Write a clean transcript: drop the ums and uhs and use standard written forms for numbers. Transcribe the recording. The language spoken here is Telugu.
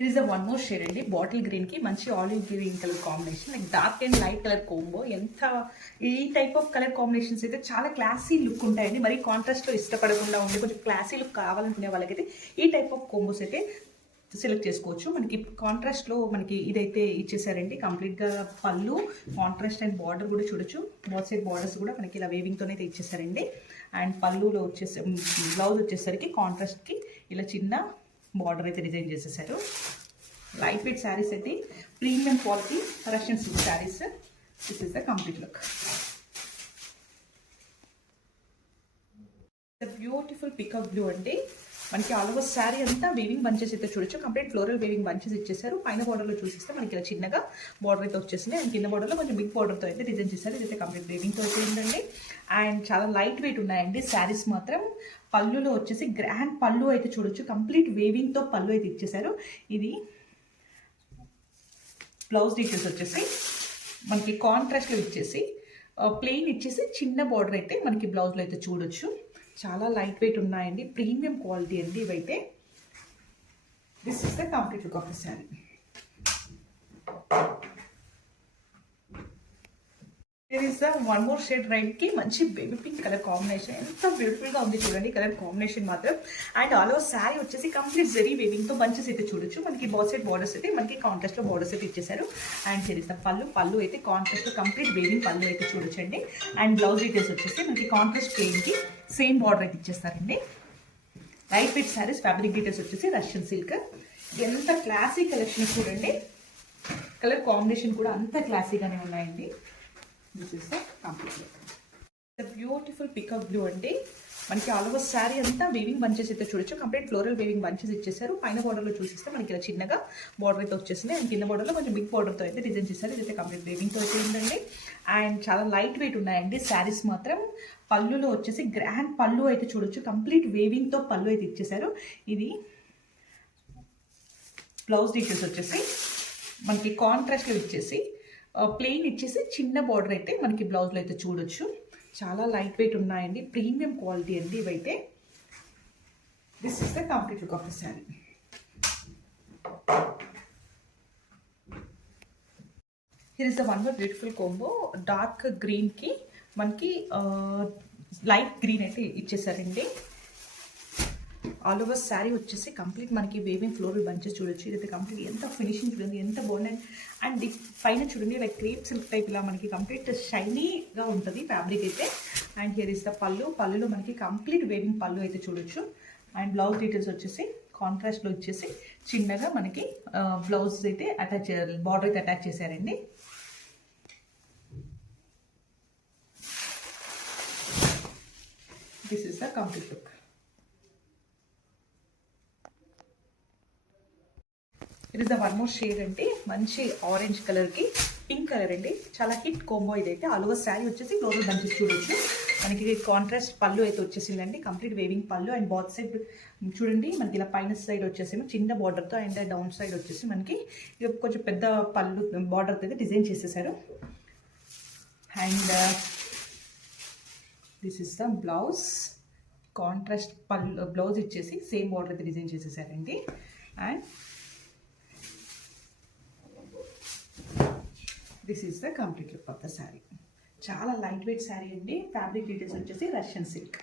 This is the one more shade అండి, బాటిల్ గ్రీన్ కి మంచి olive green colour combination, like dark and light colour combo. ఎంత ఈ టైప్ ఆఫ్ కలర్ కాంబినేషన్స్ అయితే చాలా క్లాసీ లుక్ ఉంటాయండి. మరి కాంట్రాస్ట్ లో ఇష్టపడకుండా ఉండే కొంచెం క్లాసీ లుక్ కావాలనుకునే వాళ్ళకైతే ఈ టైప్ ఆఫ్ కోంబోస్ అయితే సెలెక్ట్ చేసుకోవచ్చు. మనకి కాంట్రాస్ట్ లో మనకి ఇదైతే ఇచ్చేసారండి. కంప్లీట్ గా పళ్ళు కాంట్రాస్ట్ అండ్ బార్డర్ కూడా చూడొచ్చు. బోత్ సైడ్ బార్డర్స్ కూడా మనకి ఇలా వేవింగ్ తోనే అయితే ఇచ్చేసారండి. అండ్ పళ్ళులో వచ్చేసి బ్లౌజ్ వచ్చేసరికి కాంట్రాస్ట్ కి ఇలా చిన్న బార్డర్ అయితే డిజైన్ చేసేసారు. లైట్ వెయిట్ శారీస్ అయితే premium quality Russian silk saris. This is the complete look. Beautiful peacock blue అండి. మనకి ఆల్ ఓవర్ శారీ అంతా వీవింగ్ బంచెస్ అయితే చూడొచ్చు. కంప్లీట్ ఫ్లోరల్ వీవింగ్ బంచెస్ ఇచ్చేసారు. పైన బార్డర్లో చూసిస్తే మనకి ఇలా చిన్నగా బార్డర్ అయితే వచ్చేసింది. అండ్ కింద బార్డర్లో కొంచెం బిగ్ బార్డర్తో అయితే డిజైన్ చేశారు. ఇదైతే కంప్లీట్ వీవింగ్తో అయితే ఉందండి. అండ్ చాలా లైట్ వెయిట్ ఉన్నాయండి శారీస్ మాత్రం. పళ్ళులో వచ్చేసి గ్రాండ్ పళ్ళు అయితే చూడొచ్చు. కంప్లీట్ వేవింగ్తో పళ్ళు అయితే ఇచ్చేసారు. ఇది బ్లౌజ్ డీటెయిల్స్ వచ్చేసి మనకి కాంట్రాస్ట్లో ఇచ్చేసి ప్లెయిన్ ఇచ్చేసి చిన్న బార్డర్ అయితే మనకి బ్లౌజ్లో అయితే చూడొచ్చు. చాలా లైట్ వెయిట్ ఉన్నాయండి, ప్రీమియం క్వాలిటీ అండి ఇవైతే. This is the complete look of the sari. There is the one more shade right కి మంచి బేబీ పింక్ కలర్ కాంబినేషన్. ఎంత బ్యూటిఫుల్ గా ఉంది చూడండి కలర్ కాంబినేషన్ మాత్రం. అండ్ ఆల్ ఓవర్ శారీ వచ్చేసి కంప్లీట్ జరీ వేవింగ్ తో బంచెస్ అయితే చూడొచ్చు. మనకి బాత్ సైడ్ బార్డర్స్ అయితే మనకి కాంట్రాస్ట్ లో బార్డర్స్ అయితే ఇచ్చేసారు. అండ్ దేర్ ఇస్ ద పళ్ళు అయితే కాంట్రాస్ట్ లో కంప్లీట్ వేవింగ్ పళ్ళు అయితే చూడొచ్చండి. అండ్ బ్లౌజ్ డీటెయిల్స్ వచ్చేసి మనకి కాంట్రాస్ట్ ప్లెయిన్ కి సేమ్ బార్డర్ అయితే ఇచ్చేస్తారండి. Light weight saris. Fabric details వచ్చేసి రష్యన్ సిల్క్. ఎంత క్లాసీ కలెక్షన్ చూడండి. కలర్ కాంబినేషన్ కూడా అంత క్లాసీగానే ఉన్నాయండి. This is the complete look. The beautiful peacock blue అండి. మనకి ఆల్ ఓవర్ శారీ అంతా వేవింగ్ బంచెస్ అయితే చూడొచ్చు. కంప్లీట్ ఫ్లోరల్ వేవింగ్ బంచెస్ ఇచ్చేసారు. పైన బార్డర్లో చూసిస్తే మనకి ఇలా చిన్నగా బార్డర్ అయితే వచ్చేసింది. అండ్ కింద బార్డర్లో కొంచెం బిగ్ బార్డర్తో అయితే డిజైన్ చేశారు. ఇదైతే కంప్లీట్ వేవింగ్తో అయితే ఉందండి. అండ్ చాలా లైట్ వెయిట్ ఉన్నాయండి శారీస్ మాత్రం. పళ్ళులో వచ్చేసి గ్రాండ్ పళ్ళు అయితే చూడొచ్చు. కంప్లీట్ వేవింగ్తో పళ్ళు అయితే ఇచ్చేసారు. ఇది బ్లౌజ్ డీటెయిల్స్ వచ్చేసి మనకి కాంట్రాస్ట్లో ఇచ్చేసి ప్లెయిన్ ఇచ్చేసి చిన్న బార్డర్ అయితే మనకి బ్లౌజ్లో అయితే చూడొచ్చు. చాలా లైట్ వెయిట్ ఉన్నాయండి, ప్రీమియం క్వాలిటీ అండి ఇవైతే. This is the complete look of the sari. Here is the one more beautiful combo. Dark green కి మనకి లైట్ గ్రీన్ అయితే ఇచ్చేసారండి. ఆల్ ఓవర్ శారీ వచ్చేసి కంప్లీట్ మనకి వేవింగ్ ఫ్లోరల్ బంచెస్ చూడొచ్చు. ఇదైతే కంప్లీట్ ఎంత ఫినిషింగ్ చూడండి, ఎంత బాగుంది. అండ్ పైన చూడండి లైక్ క్రేప్ సిల్క్ టైప్ ఇలా మనకి కంప్లీట్ షైనీగా ఉంటుంది ఫ్యాబ్రిక్ అయితే. అండ్ హియర్ ఇస్ ద పళ్ళులో మనకి కంప్లీట్ వేవింగ్ పళ్ళు అయితే చూడొచ్చు. అండ్ బ్లౌజ్ డీటెయిల్స్ వచ్చేసి కాంట్రాస్ట్లో వచ్చేసి చిన్నగా మనకి బ్లౌజ్ అయితే అటాచ్ బార్డర్ అయితే అటాచ్ చేశారండి. This is the complete look. It is the one more shade అండి. మంచి ఆరెంజ్ కలర్ కి పింక్ కలర్ అండి. చాలా హిట్ కోంబో ఇదైతే. ఆల్ ఓవర్ శారీ వచ్చేసి ఫ్లోరల్ బంచెస్ చూడొచ్చు. మనకి కాంట్రాస్ట్ పళ్ళు అయితే వచ్చేసిందండి. కంప్లీట్ వేవింగ్ పళ్ళు. అండ్ బాత్ సైడ్ చూడండి మనకి ఇలా పైన సైడ్ వచ్చేసి చిన్న బార్డర్తో అండ్ డౌన్ సైడ్ వచ్చేసి మనకి కొంచెం పెద్ద పళ్ళు బార్డర్ అయితే డిజైన్ చేసేసారు. And this is the blouse. Contrast pallu blouse ఇచ్చేసి సేమ్ బార్డర్ అయితే డిజైన్ చేసేసారండి. And this is the complete look of the sari. చాలా లైట్ వెయిట్ శారీ అండి. ఫ్యాబ్రిక్ డీటెయిల్స్ వచ్చేసి రష్యన్ సిల్క్.